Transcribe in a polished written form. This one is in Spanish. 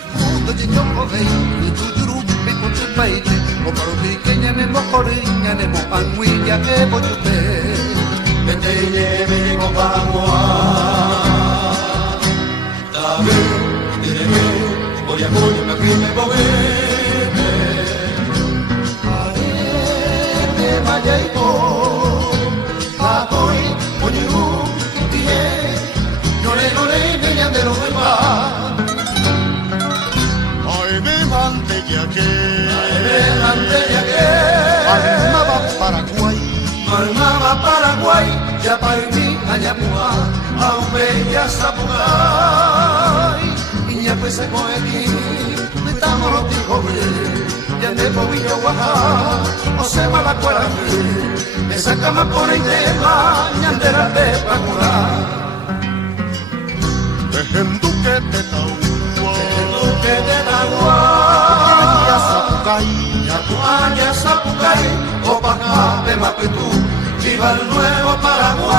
fundo de Yokobei, Yuturu, Pico Chupaite, o Parupiqueña, Nemo Coriña, Nemo Anguilla, Evo Yupe. Peteñe, me compagua. Tabe, direme, voy a coño, me quime, bobete. Arete, vaya y go, Atoy, Oñiru, Tie, Nore, Nore, Neña de los demás. Ay, me mantella que. Armaba Paraguay, Armaba Paraguay, ya para mí, Ayapua, Aupe, ya Zapucay, y ya pues se coge aquí, me estamos los hijos, ya de Bobillo, Oaxaca, o se va la cuela, esa cama por el tema, ñandera de Pacurar. Dejen duque de Tahuá. Que te da Ya Zapucay. Yapuaya, Zapucay, Opacá, Pemapetú, viva el nuevo Paraguay.